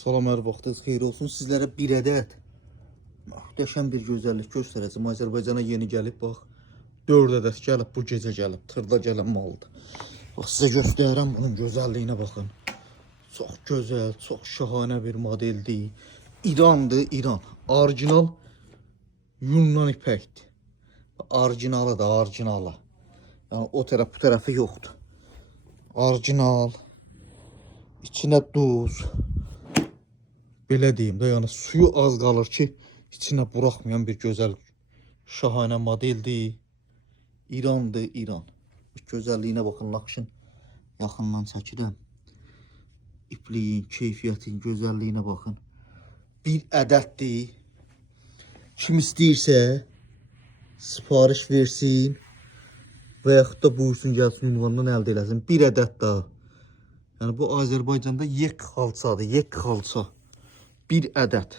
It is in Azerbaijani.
Salam, hər vaxtınız xeyir olsun. Sizlərə bir ədəd möhtəşəm bir gözəllik göstərəcəm. Azərbaycana yeni gəlib, bax. 4 ədəd gəlib, bu gecə gəlib. Tırda gələn maldır. Bax, sizə göstərirəm bunun gözəlliyinə baxın. Çox gözəl, çox şahanə bir modeldir. İrandır, İran. Orijinal Yunnan ipəkdir. Orijinalı da, orijinalı. Yəni o tərəf, bu tərəfi yoxdur. Orijinal. İçinə duz. Belə deyim də, yəni suyu az qalır ki, içinə buraxmayan bir gözəl, şahanə modeldir. İrandır, İran. Gözəlliyinə baxın, naxışın yaxından çəkirəm. İpliyin, keyfiyyətin, gözəlliyinə baxın. Bir ədəddir. Kim istəyirsə, sipariş versin və yaxud da buyursun, gəlsin, ünvandan əldə eləsin. Bir ədəd daha. Yəni bu Azərbaycanda yek xalçadır, yek xalça. Bir ədəd.